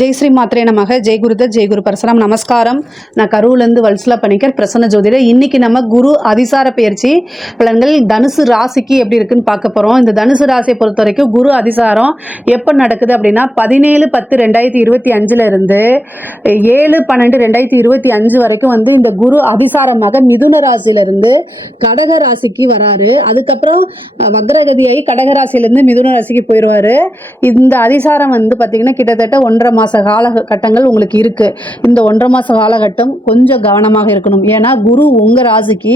ஜெய் ஸ்ரீ மாத்ரே நமக ஜெய் குருத ஜெய் குரு பரசுராம் நமஸ்காரம் நான் கரூர்லேருந்து வல்சுலா பண்ணிக்கர் பிரசன்ன ஜோதிட இன்னைக்கு நம்ம குரு அதிசார பயிற்சி பலன்கள் தனுசு ராசிக்கு எப்படி இருக்குன்னு பார்க்க போகிறோம் இந்த தனுசு ராசியை பொறுத்த வரைக்கும் குரு அதிசாரம் எப்போ நடக்குது அப்படின்னா பதினேழு பத்து ரெண்டாயிரத்தி இருபத்தி இருந்து ஏழு பன்னெண்டு ரெண்டாயிரத்தி இருபத்தி அஞ்சு வரைக்கும் வந்து இந்த குரு அதிசாரமாக மிதுன ராசியிலிருந்து கடக ராசிக்கு வராரு அதுக்கப்புறம் வக்ரகதியை கடக மிதுன ராசிக்கு போயிடுவார் இந்த அதிசாரம் வந்து பார்த்திங்கன்னா கிட்டத்தட்ட ஒன்றரை மாதம் மாத காலகட்டங்கள் உங்களுக்கு இருக்குது இந்த ஒன்றரை மாத காலகட்டம் கொஞ்சம் கவனமாக இருக்கணும் ஏன்னா குரு உங்கள் ராசிக்கு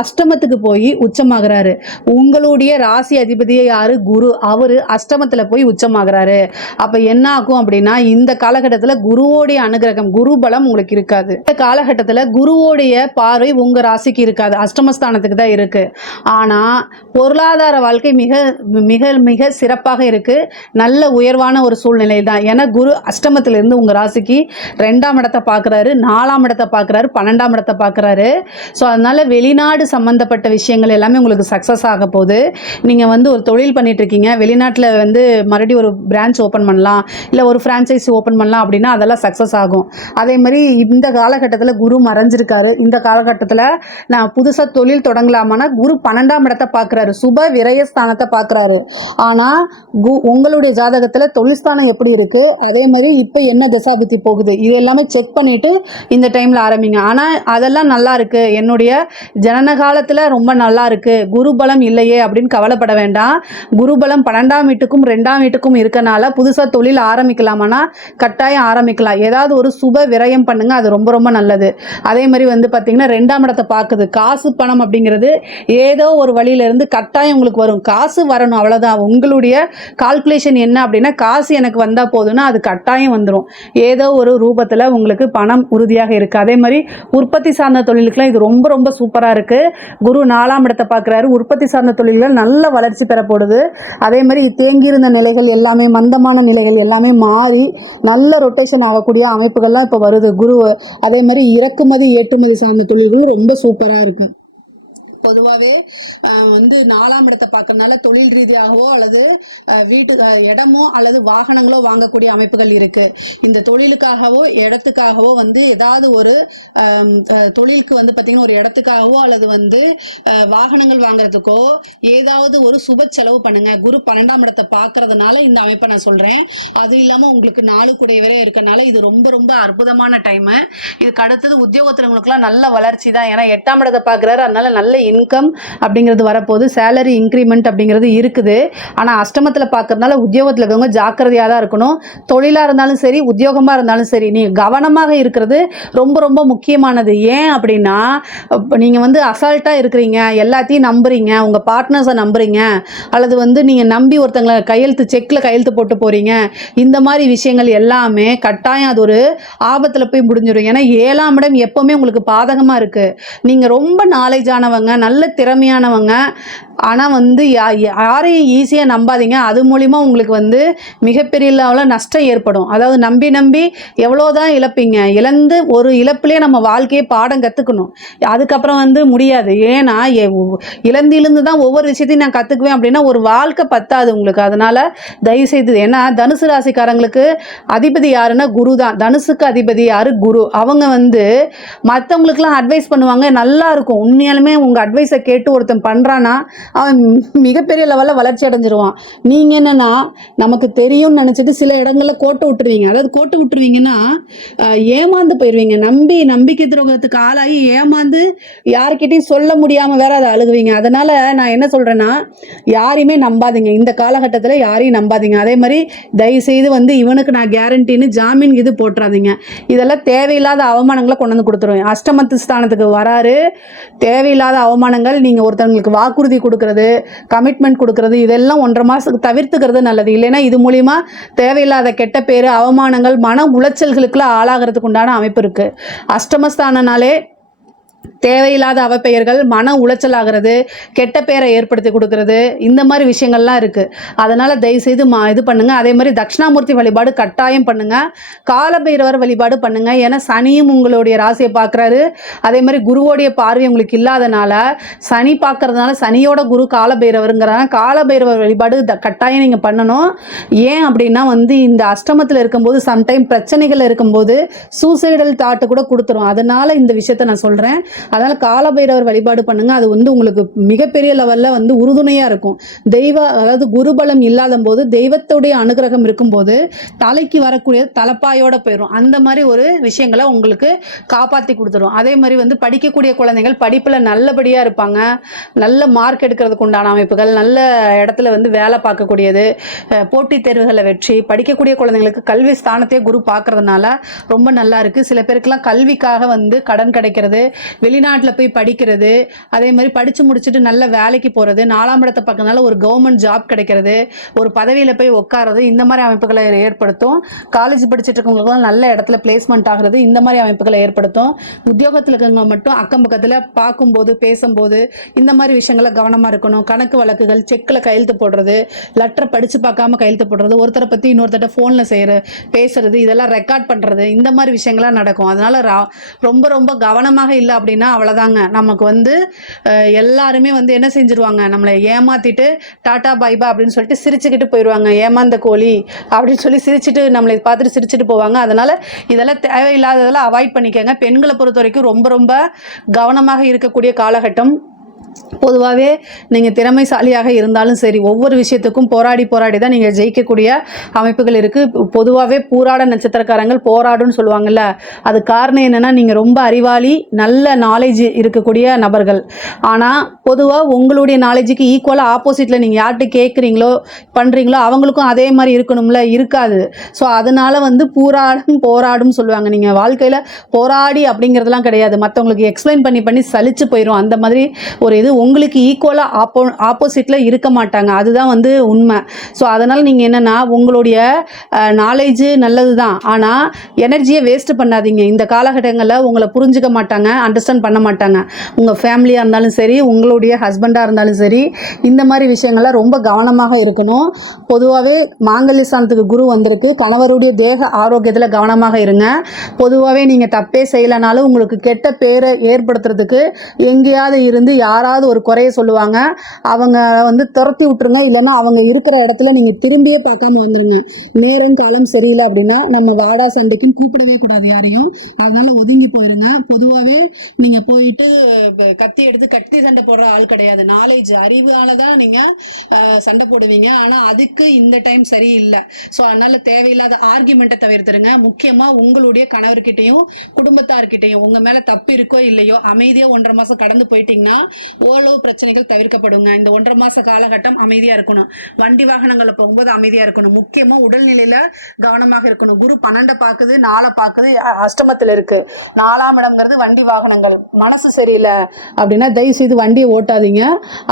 அஷ்டமத்துக்கு போய் உச்சமாகிறாரு உங்களுடைய ராசி அதிபதியை யார் குரு அவர் அஷ்டமத்தில் போய் உச்சமாகிறாரு அப்போ என்ன ஆகும் அப்படின்னா இந்த காலகட்டத்தில் குருவோடைய அனுகிரகம் குரு பலம் உங்களுக்கு இருக்காது இந்த காலகட்டத்தில் குருவோடைய பார்வை உங்கள் ராசிக்கு இருக்காது அஷ்டமஸ்தானத்துக்கு தான் இருக்குது ஆனால் பொருளாதார வாழ்க்கை மிக மிக மிக சிறப்பாக இருக்குது நல்ல உயர்வான ஒரு சூழ்நிலை தான் ஏன்னா குரு அஷ்டம் இருந்து உங்கள் ராசிக்கு ரெண்டாம் இடத்தை பார்க்குறாரு நாலாம் இடத்தை பார்க்குறாரு பன்னெண்டாம் இடத்தை பார்க்குறாரு ஸோ அதனால் வெளிநாடு சம்மந்தப்பட்ட விஷயங்கள் எல்லாமே உங்களுக்கு சக்ஸஸ் ஆக போகுது நீங்கள் வந்து ஒரு தொழில் பண்ணிகிட்ருக்கீங்க வெளிநாட்டில் வந்து மறுபடியும் ஒரு பிரான்ச் ஓப்பன் பண்ணலாம் இல்லை ஒரு ஃப்ரான்ச்சைஸ் ஓப்பன் பண்ணலாம் அப்படின்னா அதெல்லாம் சக்ஸஸ் ஆகும் அதே மாதிரி இந்த காலகட்டத்தில் குரு மறைஞ்சிருக்காரு இந்த காலகட்டத்தில் நான் புதுசாக தொழில் தொடங்கலாமானா குரு பன்னெண்டாம் இடத்தை பார்க்குறாரு சுப விரயஸ்தானத்தை பார்க்குறாரு ஆனால் கு உங்களுடைய ஜாதகத்தில் ஸ்தானம் எப்படி இருக்குது அதே மாதிரி இப்போ என்ன தசாபுத்தி போகுது இது எல்லாமே செக் பண்ணிவிட்டு இந்த டைமில் ஆரம்பிங்க ஆனால் அதெல்லாம் நல்லா இருக்குது என்னுடைய ஜனன காலத்தில் ரொம்ப நல்லா இருக்குது குரு பலம் இல்லையே அப்படின்னு கவலைப்பட வேண்டாம் குரு பலம் பன்னெண்டாம் வீட்டுக்கும் ரெண்டாம் வீட்டுக்கும் இருக்கனால புதுசாக தொழில் ஆரம்பிக்கலாமா கட்டாயம் ஆரம்பிக்கலாம் ஏதாவது ஒரு சுப விரயம் பண்ணுங்கள் அது ரொம்ப ரொம்ப நல்லது அதே மாதிரி வந்து பாத்தீங்கன்னா ரெண்டாம் இடத்தை பார்க்குது காசு பணம் அப்படிங்கிறது ஏதோ ஒரு வழியிலேருந்து கட்டாயம் உங்களுக்கு வரும் காசு வரணும் அவ்வளோதான் உங்களுடைய கால்குலேஷன் என்ன அப்படின்னா காசு எனக்கு வந்தால் போதுன்னா அது கட்டாயம் வந்துடும் ஏதோ ஒரு ரூபத்தில் உங்களுக்கு பணம் உறுதியாக இருக்குது அதே மாதிரி உற்பத்தி சார்ந்த தொழிலுக்குலாம் இது ரொம்ப ரொம்ப சூப்பராக இருக்குது குரு நாலாம் இடத்தை பார்க்குறாரு உற்பத்தி சார்ந்த தொழில்கள் நல்ல வளர்ச்சி பெறப்படுது அதே மாதிரி தேங்கியிருந்த நிலைகள் எல்லாமே மந்தமான நிலைகள் எல்லாமே மாறி நல்ல ரொட்டேஷன் ஆகக்கூடிய அமைப்புகள்லாம் இப்போ வருது குரு அதே மாதிரி இறக்குமதி ஏற்றுமதி சார்ந்த தொழில்களும் ரொம்ப சூப்பராக இருக்குது பொதுவாகவே வந்து நாலாம் இடத்தை பார்க்கறதுனால தொழில் ரீதியாகவோ அல்லது வீட்டு இடமோ அல்லது வாகனங்களோ வாங்கக்கூடிய அமைப்புகள் இருக்கு இந்த தொழிலுக்காகவோ இடத்துக்காகவோ வந்து ஏதாவது ஒரு தொழிலுக்கு வந்து பார்த்தீங்கன்னா ஒரு இடத்துக்காகவோ அல்லது வந்து வாகனங்கள் வாங்குறதுக்கோ ஏதாவது ஒரு சுப செலவு பண்ணுங்க குரு பன்னெண்டாம் இடத்தை பார்க்கறதுனால இந்த அமைப்பை நான் சொல்றேன் அது இல்லாம உங்களுக்கு நாலு கூடையவரே இருக்கனால இது ரொம்ப ரொம்ப அற்புதமான டைம் இதுக்கு அடுத்தது உத்தியோகத்தினங்களுக்குலாம் நல்ல வளர்ச்சி தான் ஏன்னா எட்டாம் இடத்தை பார்க்கறாரு அதனால நல்ல இன்கம் அப்படிங்கிற அப்படிங்கிறது வரப்போது சேலரி இன்க்ரிமெண்ட் அப்படிங்கிறது இருக்குது ஆனால் அஷ்டமத்தில் பார்க்கறதுனால உத்தியோகத்தில் இருக்கவங்க ஜாக்கிரதையாக தான் இருக்கணும் தொழிலாக இருந்தாலும் சரி உத்தியோகமாக இருந்தாலும் சரி நீங்கள் கவனமாக இருக்கிறது ரொம்ப ரொம்ப முக்கியமானது ஏன் அப்படின்னா நீங்கள் வந்து அசால்ட்டாக இருக்கிறீங்க எல்லாத்தையும் நம்புறீங்க உங்கள் பார்ட்னர்ஸை நம்புறீங்க அல்லது வந்து நீங்கள் நம்பி ஒருத்தங்களை கையெழுத்து செக்கில் கையெழுத்து போட்டு போகிறீங்க இந்த மாதிரி விஷயங்கள் எல்லாமே கட்டாயம் அது ஒரு ஆபத்தில் போய் முடிஞ்சிடும் ஏன்னா ஏழாம் இடம் எப்போவுமே உங்களுக்கு பாதகமாக இருக்குது நீங்கள் ரொம்ப நாலேஜானவங்க நல்ல திறமையானவங்க mga ஆனால் வந்து யா யாரையும் ஈஸியாக நம்பாதீங்க அது மூலிமா உங்களுக்கு வந்து மிகப்பெரிய அளவில் நஷ்டம் ஏற்படும் அதாவது நம்பி நம்பி எவ்வளோ தான் இழப்பீங்க இழந்து ஒரு இழப்புலேயே நம்ம வாழ்க்கையை பாடம் கற்றுக்கணும் அதுக்கப்புறம் வந்து முடியாது ஏன்னா இழந்து இழந்து தான் ஒவ்வொரு விஷயத்தையும் நான் கற்றுக்குவேன் அப்படின்னா ஒரு வாழ்க்கை பத்தாது உங்களுக்கு அதனால் தயவு செய்தது ஏன்னா தனுசு ராசிக்காரங்களுக்கு அதிபதி யாருன்னா குரு தான் தனுசுக்கு அதிபதி யார் குரு அவங்க வந்து மற்றவங்களுக்குலாம் அட்வைஸ் பண்ணுவாங்க நல்லா இருக்கும் உண்மையாலுமே உங்கள் அட்வைஸை கேட்டு ஒருத்தன் பண்ணுறான்னா அவன் மிகப்பெரிய லெவலில் வளர்ச்சி அடைஞ்சிருவான் நீங்கள் என்னென்னா நமக்கு தெரியும்னு நினச்சிட்டு சில இடங்களில் கோட்டை விட்டுருவீங்க அதாவது கோட்டை விட்டுருவீங்கன்னா ஏமாந்து போயிடுவீங்க நம்பி நம்பிக்கை துரோகத்துக்கு ஆளாகி ஏமாந்து யார்கிட்டையும் சொல்ல முடியாமல் வேற அதை அழுகுவீங்க அதனால் நான் என்ன சொல்கிறேன்னா யாரையுமே நம்பாதீங்க இந்த காலகட்டத்தில் யாரையும் நம்பாதீங்க அதே மாதிரி தயவுசெய்து வந்து இவனுக்கு நான் கேரண்டின்னு ஜாமீன் இது போட்டுறாதீங்க இதெல்லாம் தேவையில்லாத அவமானங்களை கொண்டு வந்து கொடுத்துருவேன் அஷ்டமத்து ஸ்தானத்துக்கு வராரு தேவையில்லாத அவமானங்கள் நீங்கள் ஒருத்தவங்களுக்கு வாக்குறுதி கொடுக்க கொடுக்கறது கமிட்மெண்ட் கொடுக்கறது இதெல்லாம் ஒன்றரை மாதத்துக்கு தவிர்த்துக்கிறது நல்லது இல்லைன்னா இது மூலிமா தேவையில்லாத கெட்ட பேர் அவமானங்கள் மன உளைச்சல்களுக்குலாம் ஆளாகிறதுக்கு உண்டான அமைப்பு இருக்குது அஷ்டமஸ்தானனாலே தேவையில்லாத அவப்பெயர்கள் மன உளைச்சலாகிறது கெட்ட பேரை ஏற்படுத்தி கொடுக்கறது இந்த மாதிரி விஷயங்கள்லாம் இருக்குது அதனால் தயவுசெய்து மா இது பண்ணுங்கள் அதே மாதிரி தட்சிணாமூர்த்தி வழிபாடு கட்டாயம் பண்ணுங்கள் காலபைரவர் வழிபாடு பண்ணுங்கள் ஏன்னா சனியும் உங்களுடைய ராசியை பார்க்குறாரு அதே மாதிரி குருவோடைய பார்வை உங்களுக்கு இல்லாதனால சனி பார்க்கறதுனால சனியோட குரு காலபைரவருங்கிறாங்க காலபைரவர் வழிபாடு த கட்டாயம் நீங்கள் பண்ணணும் ஏன் அப்படின்னா வந்து இந்த அஷ்டமத்தில் இருக்கும்போது சம்டைம் பிரச்சனைகள் இருக்கும்போது சூசைடல் தாட்டு கூட கொடுத்துரும் அதனால் இந்த விஷயத்த நான் சொல்கிறேன் அதனால் காலபைரவர் வழிபாடு பண்ணுங்கள் அது வந்து உங்களுக்கு மிகப்பெரிய லெவலில் வந்து உறுதுணையாக இருக்கும் தெய்வ அதாவது குருபலம் இல்லாத போது தெய்வத்துடைய அனுகிரகம் இருக்கும்போது தலைக்கு வரக்கூடிய தலைப்பாயோட போயிடும் அந்த மாதிரி ஒரு விஷயங்களை உங்களுக்கு காப்பாற்றி கொடுத்துரும் அதே மாதிரி வந்து படிக்கக்கூடிய குழந்தைகள் படிப்பில் நல்லபடியாக இருப்பாங்க நல்ல மார்க் எடுக்கிறதுக்கு உண்டான அமைப்புகள் நல்ல இடத்துல வந்து வேலை பார்க்கக்கூடியது போட்டித் தேர்வுகளை வெற்றி படிக்கக்கூடிய குழந்தைங்களுக்கு கல்வி ஸ்தானத்தையே குரு பார்க்கறதுனால ரொம்ப நல்லா இருக்குது சில பேருக்குலாம் கல்விக்காக வந்து கடன் கிடைக்கிறது வெளிநாட்டில் போய் படிக்கிறது அதே மாதிரி படித்து முடிச்சுட்டு நல்ல வேலைக்கு போகிறது நாலாம் இடத்த பக்கத்தினால ஒரு கவர்மெண்ட் ஜாப் கிடைக்கிறது ஒரு பதவியில் போய் உட்காரது இந்த மாதிரி அமைப்புகளை ஏற்படுத்தும் காலேஜ் படிச்சுட்டு இருக்கவங்களுக்குலாம் நல்ல இடத்துல பிளேஸ்மெண்ட் ஆகிறது இந்த மாதிரி அமைப்புகளை ஏற்படுத்தும் உத்தியோகத்தில் இருக்கிறவங்க மட்டும் அக்கம் பக்கத்தில் பார்க்கும்போது பேசும்போது இந்த மாதிரி விஷயங்களை கவனமாக இருக்கணும் கணக்கு வழக்குகள் செக்கில் கையெழுத்து போடுறது லெட்டரை படித்து பார்க்காம கையெழுத்து போடுறது ஒருத்தரை பற்றி இன்னொருத்தட்ட ஃபோனில் செய்கிற பேசுறது இதெல்லாம் ரெக்கார்ட் பண்ணுறது இந்த மாதிரி விஷயங்கள்லாம் நடக்கும் அதனால் ரொம்ப ரொம்ப கவனமாக இல்லை அப்படி அப்படின்னா அவ்வளோதாங்க நமக்கு வந்து எல்லாருமே வந்து என்ன செஞ்சுருவாங்க நம்மளை ஏமாத்திட்டு டாட்டா பாய்பா அப்படின்னு சொல்லிட்டு சிரிச்சுக்கிட்டு போயிடுவாங்க ஏமாந்த கோழி அப்படின்னு சொல்லி சிரிச்சுட்டு நம்மளை பார்த்துட்டு சிரிச்சுட்டு போவாங்க அதனால் இதெல்லாம் தேவையில்லாததெல்லாம் அவாய்ட் பண்ணிக்கோங்க பெண்களை பொறுத்த வரைக்கும் ரொம்ப ரொம்ப கவனமாக இருக்கக்கூடிய காலகட்டம் பொதுவாகவே நீங்கள் திறமைசாலியாக இருந்தாலும் சரி ஒவ்வொரு விஷயத்துக்கும் போராடி போராடி தான் நீங்கள் ஜெயிக்கக்கூடிய அமைப்புகள் இருக்குது பொதுவாகவே பூராட நட்சத்திரக்காரங்கள் போராடும்னு சொல்லுவாங்கள்ல அது காரணம் என்னென்னா நீங்கள் ரொம்ப அறிவாளி நல்ல நாலேஜ் இருக்கக்கூடிய நபர்கள் ஆனால் பொதுவாக உங்களுடைய நாலேஜுக்கு ஈக்குவலாக ஆப்போசிட்டில் நீங்கள் யார்கிட்ட கேட்குறீங்களோ பண்ணுறீங்களோ அவங்களுக்கும் அதே மாதிரி இருக்கணும்ல இருக்காது ஸோ அதனால் வந்து பூராடும் போராடும் சொல்லுவாங்க நீங்கள் வாழ்க்கையில் போராடி அப்படிங்கிறதுலாம் கிடையாது மற்றவங்களுக்கு எக்ஸ்பிளைன் பண்ணி பண்ணி சலிச்சு போயிடும் அந்த மாதிரி ஒரு இது உங்களுக்கு ஈக்குவலாக ஆப்போ ஆப்போசிட்டில் இருக்க மாட்டாங்க அதுதான் வந்து உண்மை ஸோ அதனால் நீங்கள் என்னென்னா உங்களுடைய நாலேஜு நல்லது தான் ஆனால் எனர்ஜியை வேஸ்ட்டு பண்ணாதீங்க இந்த காலகட்டங்களில் உங்களை புரிஞ்சுக்க மாட்டாங்க அண்டர்ஸ்டாண்ட் பண்ண மாட்டாங்க உங்கள் ஃபேமிலியாக இருந்தாலும் சரி உங்களுடைய ஹஸ்பண்டாக இருந்தாலும் சரி இந்த மாதிரி விஷயங்கள்லாம் ரொம்ப கவனமாக இருக்கணும் பொதுவாகவே மாங்கல்ய சாந்தத்துக்கு குரு வந்திருக்கு கணவருடைய தேக ஆரோக்கியத்தில் கவனமாக இருங்க பொதுவாகவே நீங்கள் தப்பே செய்யலைனாலும் உங்களுக்கு கெட்ட பேரை ஏற்படுத்துறதுக்கு எங்கேயாவது இருந்து யாராவது யாராவது ஒரு குறைய சொல்லுவாங்க அவங்க வந்து துரத்தி விட்டுருங்க இல்லைன்னா அவங்க இருக்கிற இடத்துல நீங்கள் திரும்பியே பார்க்காம வந்துடுங்க நேரம் காலம் சரியில்லை அப்படின்னா நம்ம வாடா சந்தைக்கும் கூப்பிடவே கூடாது யாரையும் அதனால ஒதுங்கி போயிருங்க பொதுவாகவே நீங்கள் போயிட்டு கத்தி எடுத்து கத்தி சண்டை போடுற ஆள் கிடையாது நாலேஜ் அறிவால தான் நீங்கள் சண்டை போடுவீங்க ஆனால் அதுக்கு இந்த டைம் சரியில்லை ஸோ அதனால தேவையில்லாத ஆர்கியூமெண்ட்டை தவிர்த்துருங்க முக்கியமாக உங்களுடைய கணவர்கிட்டையும் குடும்பத்தார்கிட்டையும் உங்கள் மேலே தப்பு இருக்கோ இல்லையோ அமைதியாக ஒன்றரை மாதம் கடந்து போயிட்டீங்கன்னா ஓரளவு பிரச்சனைகள் தவிர்க்கப்படுங்க இந்த ஒன்றரை மாச காலகட்டம் அமைதியா இருக்கணும் வண்டி வாகனங்களில் போகும்போது அமைதியா இருக்கணும் முக்கியமா உடல்நிலையில கவனமாக இருக்கணும் குரு பன்னெண்டை பாக்குது நாளை பாக்குது அஷ்டமத்துல இருக்கு நாலாம் இடம்ங்கிறது வண்டி வாகனங்கள் மனசு சரியில்லை அப்படின்னா தயவு செய்து வண்டியை ஓட்டாதீங்க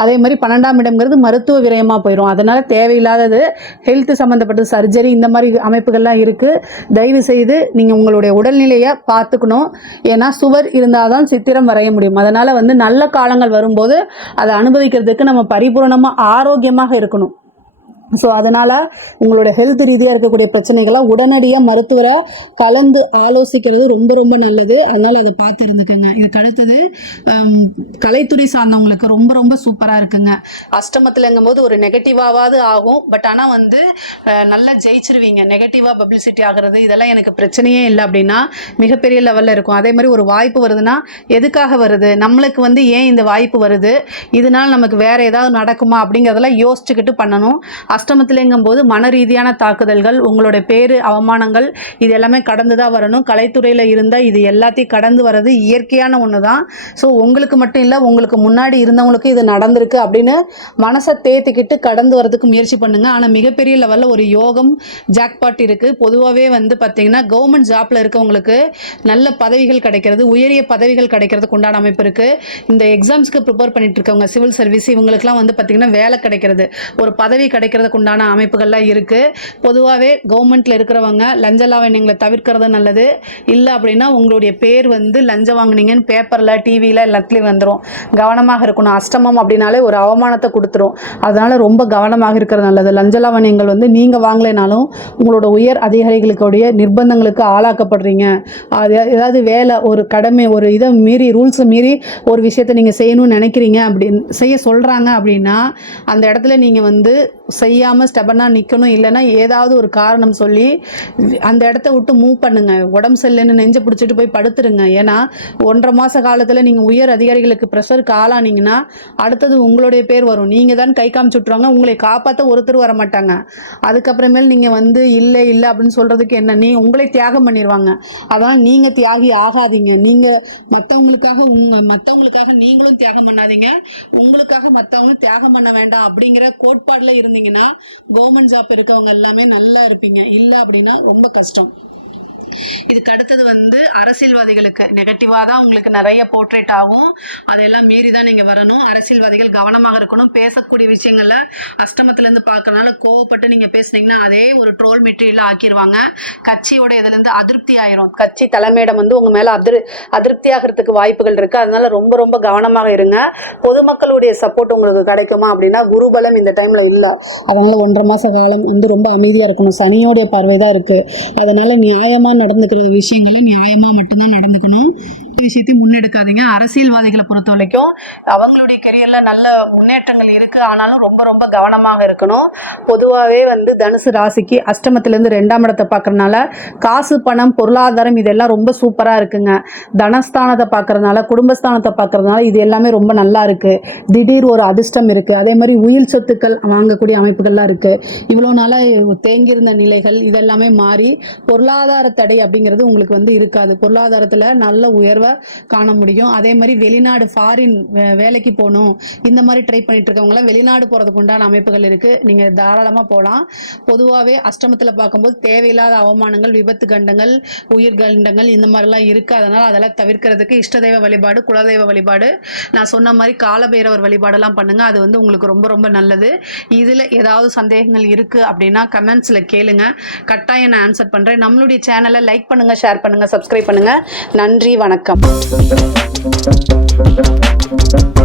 அதே மாதிரி பன்னெண்டாம் இடம்ங்கிறது மருத்துவ விரயமா போயிடும் அதனால தேவையில்லாதது ஹெல்த் சம்மந்தப்பட்ட சர்ஜரி இந்த மாதிரி அமைப்புகள்லாம் இருக்கு தயவு செய்து நீங்க உங்களுடைய உடல்நிலையை பார்த்துக்கணும் ஏன்னா சுவர் இருந்தால் தான் சித்திரம் வரைய முடியும் அதனால வந்து நல்ல காலங்கள் வரும் இருக்கும்போது அதை அனுபவிக்கிறதுக்கு நம்ம பரிபூரணமாக ஆரோக்கியமாக இருக்கணும் ஸோ அதனால் உங்களோட ஹெல்த் ரீதியாக இருக்கக்கூடிய பிரச்சனைகள்லாம் உடனடியாக மருத்துவரை கலந்து ஆலோசிக்கிறது ரொம்ப ரொம்ப நல்லது அதனால் அதை பார்த்து இருந்துக்குங்க இதுக்கு அடுத்தது கலைத்துறை சார்ந்தவங்களுக்கு ரொம்ப ரொம்ப சூப்பராக இருக்குங்க அஷ்டமத்துலங்கும் போது ஒரு நெகட்டிவாவது ஆகும் பட் ஆனால் வந்து நல்லா ஜெயிச்சிருவீங்க நெகட்டிவாக பப்ளிசிட்டி ஆகிறது இதெல்லாம் எனக்கு பிரச்சனையே இல்லை அப்படின்னா மிகப்பெரிய லெவலில் இருக்கும் அதே மாதிரி ஒரு வாய்ப்பு வருதுன்னா எதுக்காக வருது நம்மளுக்கு வந்து ஏன் இந்த வாய்ப்பு வருது இதனால் நமக்கு வேறு ஏதாவது நடக்குமா அப்படிங்கிறதெல்லாம் யோசிச்சுக்கிட்டு பண்ணணும் அஷ்டமத்திலேங்கும் போது மன ரீதியான தாக்குதல்கள் உங்களுடைய பேர் அவமானங்கள் இது எல்லாமே கடந்து தான் வரணும் கலைத்துறையில் இருந்தால் இது எல்லாத்தையும் கடந்து வர்றது இயற்கையான ஒன்று தான் ஸோ உங்களுக்கு மட்டும் இல்லை உங்களுக்கு முன்னாடி இருந்தவங்களுக்கு இது நடந்திருக்கு அப்படின்னு மனசை தேத்திக்கிட்டு கடந்து வரதுக்கு முயற்சி பண்ணுங்கள் ஆனால் மிகப்பெரிய லெவலில் ஒரு யோகம் ஜாக்பாட் இருக்குது பொதுவாகவே வந்து பார்த்திங்கன்னா கவர்மெண்ட் ஜாப்பில் இருக்கவங்களுக்கு நல்ல பதவிகள் கிடைக்கிறது உயரிய பதவிகள் கிடைக்கிறதுக்கு உண்டான அமைப்பு இருக்குது இந்த எக்ஸாம்ஸ்க்கு ப்ரிப்பேர் பண்ணிட்டு இருக்கவங்க சிவில் சர்வீஸ் இவங்களுக்குலாம் வந்து பார்த்திங்கன்னா வேலை கிடைக்கிறது ஒரு பதவி கிடைக்கிறது தவிர்க்கிறதுக்கு உண்டான அமைப்புகள்லாம் இருக்குது பொதுவாகவே கவர்மெண்ட்ல இருக்கிறவங்க லஞ்ச லாவணியங்களை தவிர்க்கிறது நல்லது இல்லை அப்படின்னா உங்களுடைய பேர் வந்து லஞ்சம் வாங்கினீங்கன்னு பேப்பரில் டிவியில் எல்லாத்துலேயும் வந்துடும் கவனமாக இருக்கணும் அஷ்டமம் அப்படின்னாலே ஒரு அவமானத்தை கொடுத்துரும் அதனால் ரொம்ப கவனமாக இருக்கிறது நல்லது லஞ்ச லாவணியங்கள் வந்து நீங்கள் வாங்கலைனாலும் உங்களோட உயர் அதிகாரிகளுக்குடைய நிர்பந்தங்களுக்கு ஆளாக்கப்படுறீங்க அது ஏதாவது வேலை ஒரு கடமை ஒரு இதை மீறி ரூல்ஸை மீறி ஒரு விஷயத்தை நீங்கள் செய்யணும்னு நினைக்கிறீங்க அப்படின்னு செய்ய சொல்கிறாங்க அப்படின்னா அந்த இடத்துல நீங்கள் வந்து செய்ய முடியாமல் ஸ்டபனாக நிற்கணும் இல்லைன்னா ஏதாவது ஒரு காரணம் சொல்லி அந்த இடத்த விட்டு மூவ் பண்ணுங்க உடம்பு சரியில்லைன்னு நெஞ்சை பிடிச்சிட்டு போய் படுத்துருங்க ஏன்னா ஒன்றரை மாத காலத்தில் நீங்கள் உயர் அதிகாரிகளுக்கு ப்ரெஷருக்கு ஆளானீங்கன்னா அடுத்தது உங்களுடைய பேர் வரும் நீங்கள் தான் கை காமிச்சு விட்ருவாங்க உங்களை காப்பாற்ற ஒருத்தர் வர மாட்டாங்க அதுக்கப்புறமேல் நீங்கள் வந்து இல்லை இல்லை அப்படின்னு சொல்கிறதுக்கு என்ன நீ உங்களை தியாகம் பண்ணிடுவாங்க அதான் நீங்கள் தியாகி ஆகாதீங்க நீங்கள் மற்றவங்களுக்காக உங்கள் மற்றவங்களுக்காக நீங்களும் தியாகம் பண்ணாதீங்க உங்களுக்காக மற்றவங்களும் தியாகம் பண்ண வேண்டாம் அப்படிங்கிற கோட்பாடில் இருந்தீங்கன்னா கவர்மெண்ட் ஜாப் இருக்கவங்க எல்லாமே நல்லா இருப்பீங்க இல்லை அப்படின்னா ரொம்ப கஷ்டம் இதுக்கு அடுத்தது வந்து அரசியல்வாதிகளுக்கு நெகட்டிவா தான் உங்களுக்கு நிறைய போர்ட்ரேட் ஆகும் அதெல்லாம் மீறி தான் நீங்க வரணும் அரசியல்வாதிகள் கவனமாக இருக்கணும் பேசக்கூடிய விஷயங்கள்ல இருந்து பாக்குறதுனால கோவப்பட்டு நீங்க பேசுனீங்கன்னா அதே ஒரு ட்ரோல் மெட்டீரியல் ஆக்கிடுவாங்க கட்சியோட இதுல இருந்து அதிருப்தி ஆயிரும் கட்சி தலைமையிடம் வந்து உங்க மேல அதிரு அதிருப்தி ஆகிறதுக்கு வாய்ப்புகள் இருக்கு அதனால ரொம்ப ரொம்ப கவனமாக இருங்க பொதுமக்களுடைய சப்போர்ட் உங்களுக்கு கிடைக்குமா அப்படின்னா குருபலம் இந்த டைம்ல இல்ல அதனால ஒன்றரை மாச காலம் வந்து ரொம்ப அமைதியா இருக்கணும் சனியோடைய பார்வை தான் இருக்கு அதனால நியாயமா நடந்துக்கிற விஷயங்களும் நியாயமா மட்டும்தான் நடந்துக்கணும் விஷயத்தையும் முன்னெடுக்காதீங்க அரசியல்வாதிகளை பொறுத்த வரைக்கும் அவங்களுடைய கெரியர்ல நல்ல முன்னேற்றங்கள் இருக்கு ஆனாலும் ரொம்ப ரொம்ப கவனமாக இருக்கணும் பொதுவாகவே வந்து தனுசு ராசிக்கு இருந்து ரெண்டாம் இடத்தை பார்க்கறனால காசு பணம் பொருளாதாரம் இதெல்லாம் ரொம்ப சூப்பராக இருக்குங்க தனஸ்தானத்தை பார்க்கறதுனால குடும்பஸ்தானத்தை பார்க்கறதுனால இது எல்லாமே ரொம்ப நல்லா இருக்கு திடீர் ஒரு அதிர்ஷ்டம் இருக்கு அதே மாதிரி உயிர் சொத்துக்கள் வாங்கக்கூடிய அமைப்புகள்லாம் இருக்கு இவ்வளோ நாளாக தேங்கியிருந்த நிலைகள் இதெல்லாமே மாறி பொருளாதாரத்தை தடை அப்படிங்கிறது உங்களுக்கு வந்து இருக்காது பொருளாதாரத்தில் நல்ல உயர்வை காண முடியும் அதே மாதிரி வெளிநாடு ஃபாரின் வேலைக்கு போகணும் இந்த மாதிரி ட்ரை பண்ணிட்டு இருக்கவங்களாம் வெளிநாடு போகிறதுக்கு உண்டான அமைப்புகள் இருக்குது நீங்கள் தாராளமாக போகலாம் பொதுவாகவே அஷ்டமத்தில் பார்க்கும்போது தேவையில்லாத அவமானங்கள் விபத்து கண்டங்கள் உயிர் கண்டங்கள் இந்த மாதிரிலாம் இருக்கு அதனால அதெல்லாம் தவிர்க்கிறதுக்கு இஷ்டதெய்வ வழிபாடு குலதெய்வ வழிபாடு நான் சொன்ன மாதிரி காலபைரவர் வழிபாடெல்லாம் பண்ணுங்கள் அது வந்து உங்களுக்கு ரொம்ப ரொம்ப நல்லது இதில் ஏதாவது சந்தேகங்கள் இருக்குது அப்படின்னா கமெண்ட்ஸில் கேளுங்க கட்டாயம் நான் ஆன்சர் பண்ணுறேன் நம்மளுடைய சேனலை சேனலை லைக் பண்ணுங்க ஷேர் பண்ணுங்கள் சப்ஸ்கிரைப் பண்ணுங்கள் நன்றி வணக்கம்